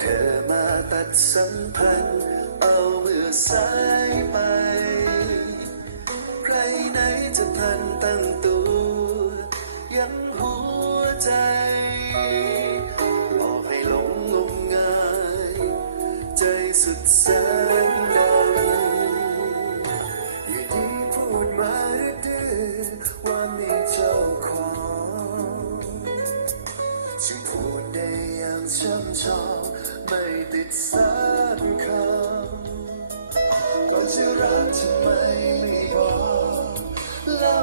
เธอมาตัดสัมพันธ์เอาเมื่อสายไปใครไหนจะทันตั้งตัวยังหัวใจหลอกให้หลงงมงายใจสุดแสนดำอยู่ดีพูดมาดื้อว่ามีเจ้าของจึงพูดได้อย่างช้ำชองไม่ติดสักคำว่าจะรักทำไมไม่บอกเล่า